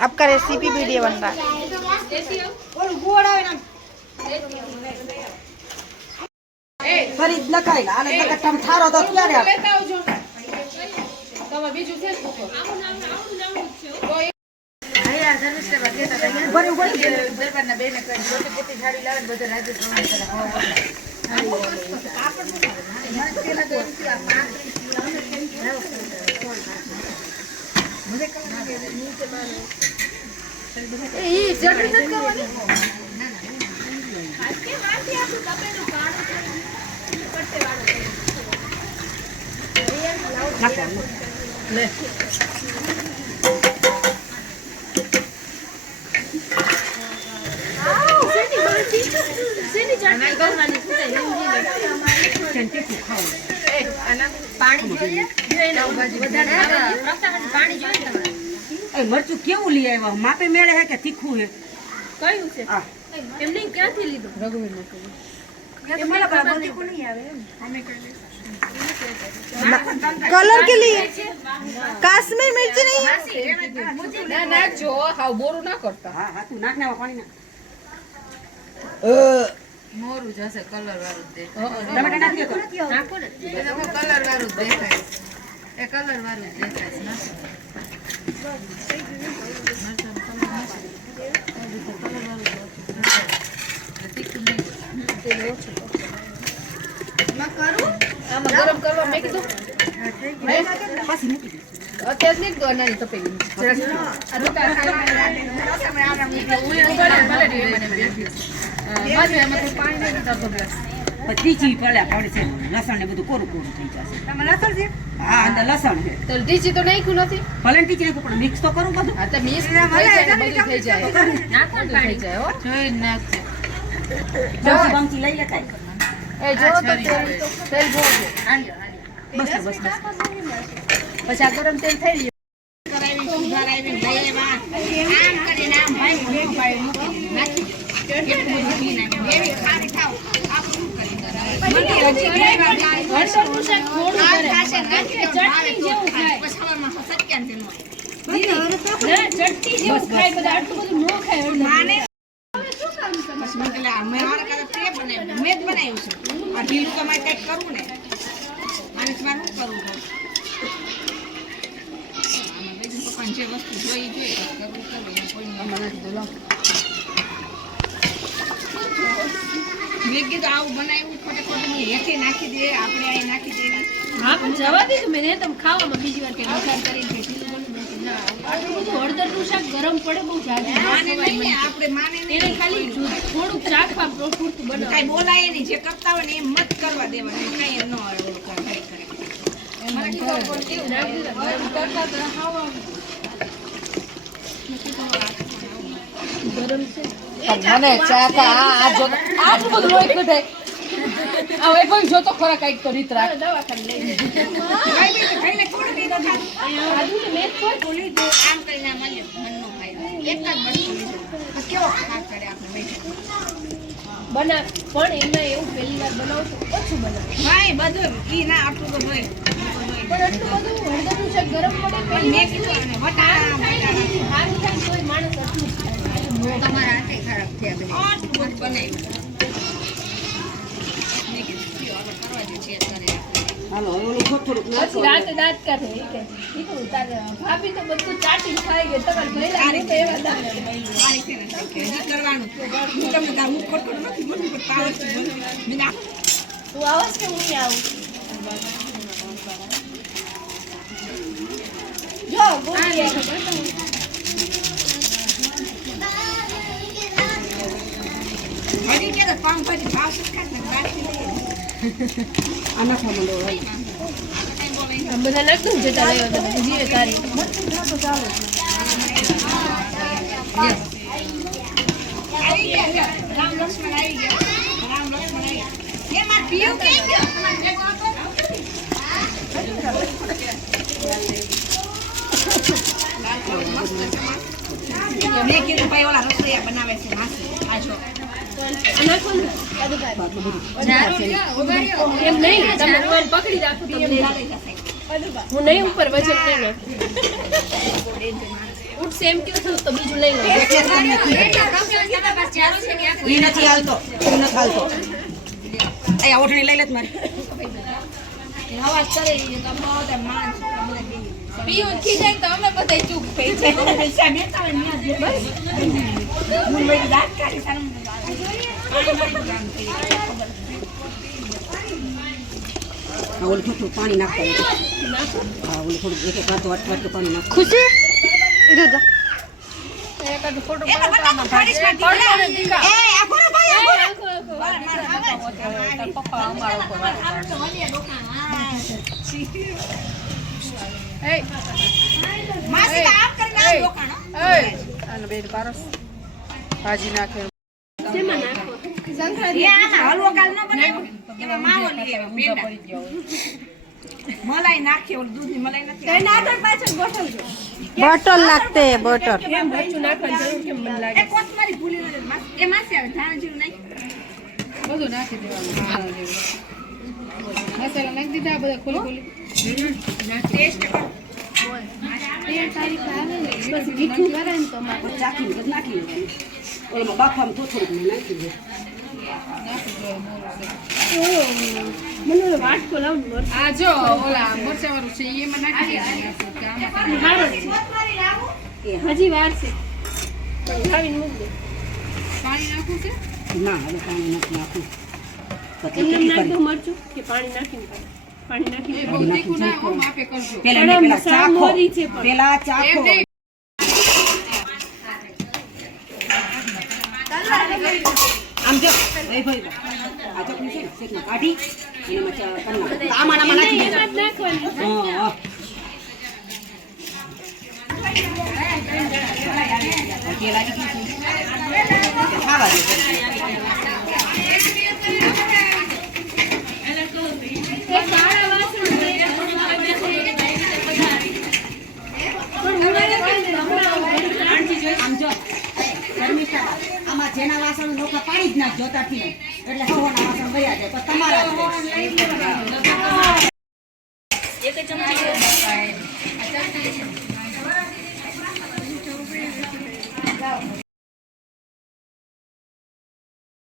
आपका recipe video बन रहा है। ફરી લખાઈ આને લખા તમ થારો તો ક્યારે આપ લેતા આવજો તમે બીજું છે તો આયા સર્વિસ લેવા દેતા હતા બરી બરી દરબારના બેને કહી રોટી કેટલી સાડી લાવે ને બધા રાજ્ય પ્રમાણે કરે એ જલ્દી જલ્દી કરવાની આજ કે વાથી આપણું તપેલું કાઢો પડતે વાળો લે સેની ચટણી કરવાની છે પાણી જોઈએ પાણી જોઈએ એ મરચું કેવું લઈ આવ્યા માપે મેળે હે કે તીખું હે કયું છે એમને ક્યાંથી લીધું રઘુવીર कलर के लिए काश्मीर मिर्च नहीं है। ना ना जो हाउ बोरू ना करता હા હા તું નાખ ને પાણી ના મોરું જશે કલર વાળું દે ટમેટા નાખી દો નાખો ને એ તો કલર વાળું દેખાય એ કલર વાળું દેખાય ના કરું આમાં ગરમ કરવા મેં કીધું પાછી મૂકી દે અત્યારે નહીં દો નાની તપેલી આ તો પાણી નહીં કરતો ત્રીજી પડ્યા પડે છે લસણ ને બધું કોરું કોરું થઈ જશે લસણ છે હા અંદર લસણ છે તો ડીચી તો નાખ્યું નથી ભલે ત્રીજી નાખું પણ મિક્સ તો કરું બધું હા તો મિક્સ થઈ જાય બધું થઈ જાય નાખવાનું થઈ જાય હો જોઈ નાખજે બમચી લઈ લેતા એ જો તો તેલ બહુ છે બસ બસ બસ પછી આ ગરમ તેલ થઈ ગયું કરાવી સુધાર આવી દયેવા આમ કરીને આમ ભાઈ મોટો ભાઈ મૂકી નાખી એટલું બધું પી નાખે એવી ખારી ખાવ આપણું કરી હળસરનું શાક થોડું કરે ચટણી જેવું ખાય પછાવામાં સત્યાન તેનો ના ચટણી જેવું ખાય બધા આટલું બધું ન ખાય માને પછી મેં કીધું અમે મારા કાલે તે બનાવ્યું મેં જ બનાવ્યું છે આ ઢીલું તમારે કંઈક કરવું ને આને તમારે શું કરવું પડે પપ્પાને જે વસ્તુ જોઈ જોઈએ કરવું કોઈ મેં કીધું આવું બનાવ્યું ખોટે ખોટું હેઠે નાખી દે આપણે અહીં નાખી દે હા પણ જવા દીધું મેં તમે ખાવામાં બીજી વાર કે નખાર કરીને કે ઢીલું બની ના આટલું બધું હળદરનું શાક ગરમ પડે બહુ જાજુ માને નહીં ને આપણે માને નહીં એને ખાલી થોડુંક ચાખવા પૂરતું બનાવ કાંઈ બોલાય નહીં જે કરતા હોય ને એમ મત કરવા દેવાનું કાંઈ ન કરે મને કીધું કેવું કરતા તો ખાવા ગરમ છે મને ચાકા આ જો આટલું બધું લોહી કઢાય હવે કોઈ જોતો ખરા કઈક તો રીત રાખ દવાખાને લઈ ખાઈને થોડું કીધું આજુ તો મેં કોઈ બોલી દો આમ કરીને મળ્યો મનનો ફાયદો એક જ વસ્તુ લીધું કેવો ખાસ કરે આપણે બેઠા બના પણ એમાં એવું પહેલી વાર બનાવું તો ઓછું બનાવ ભાઈ બધું ઈ ના આટલું તો હોય પણ એટલું બધું હળદરનું શાક ગરમ પડે પણ મેં કીધું અને વટાણા હાથ ખાય કોઈ માણસ આટલું તમારા હાથે ખરાબ થયા બધા આટલું બધું બનાવ્યું મેં કીધું હવે કરવા દે છે કરે હાલો ઓલું થોડું પછી રાતે દાંત કાઢે એ કે કીધું તારે ભાભી તો બધું ચાટી ખાઈ ગઈ તમારે ભઈલા નહીં તો એવા દાંત પાણી છે ને હજી કરવાનું હું તમને તાર મુખ ખોટું નથી બોલું પણ પાવર છે બીજા તું આવાજ કે હું નહીં આવું જો બોલી હજી કે પાઉંભાજી ભાવ સરખા ને બાકી લઈએ આના ખામલો હોય આમ બધા નાખતું જતા લેવા તો બધું જીરે તારી આવી ગયા રામ લક્ષ્મણ આવી ગયા એમાં પીઓ કેમ ગયો તમારે ભેગો હતો મેં કીધું ભાઈ ઓલા રસોઈયા બનાવે છે માસી આ જો એમ નહીં તમે પકડી રાખો તમને હું નહીં ઉપર વજન નહીં લો ઉઠશે એમ કેવું થયું તો બીજું લઈ લો એ નથી હાલતો અહીંયા ઓઢણી લઈ લે મારી અવાજ કરે પીવું ખી જાય તો અમે બધા ચૂપ થઈ ઓલું થોડું પાણી નાખતા હા ઓલું થોડું એક એક વાતો અટવાટ પાણી નાખ ખુશી ઇધર જા ભાજી નાખે હલવો કાલ ન બનાવ્યો એમાં માવો લઈ આવ્યો પેંડા મલાઈ નાખી ઓલું દૂધની મલાઈ નથી કઈ નાખર પાછળ બોટલ જો બટર લાગતે બટર કેમ મરચું નાખવાની જરૂર કેમ મને લાગે એ કોથમરી ભૂલી ન એ માસી આવે ધાણા જીરું નહીં બધું નાખી દેવાનું મસાલા નાખી દીધા બધા ખોલી ટેસ્ટ બસ મીઠું કરે ને તો ચાખી બધું નાખી દેવાનું ઓલામાં બાફામાં થોડું નાખી દે મને વાટકો લાવ આ જો ઓલા મરચા વાળું છે એમાં નાખી દેવાનું હજી વાર છે ખાવીને મૂક દે પાણી નાખવું છે ના હવે પાણી નથી નાખું એમને નાખ દો મરચું કે પાણી નાખીને પાણી નાખીને બહુ તીખું ના હો માપે કરજો પેલા ચાખો મોરી છે પણ પેલા ચાખો એમ નહીં. આમ જો એ ભાઈ આ ચટણી છે ને શેકમાં કાઢી અને મચા કરના આમાં નાખી દે નાખવાની હા કે લાગી ગયું છે ખાવા દે આમ જો આમાં જેના વાસણ નોખા પાડી જ નાખ જોતાથી એટલે હવાના વાસણ ભર્યા જાય તો તમારા જ રહેશે.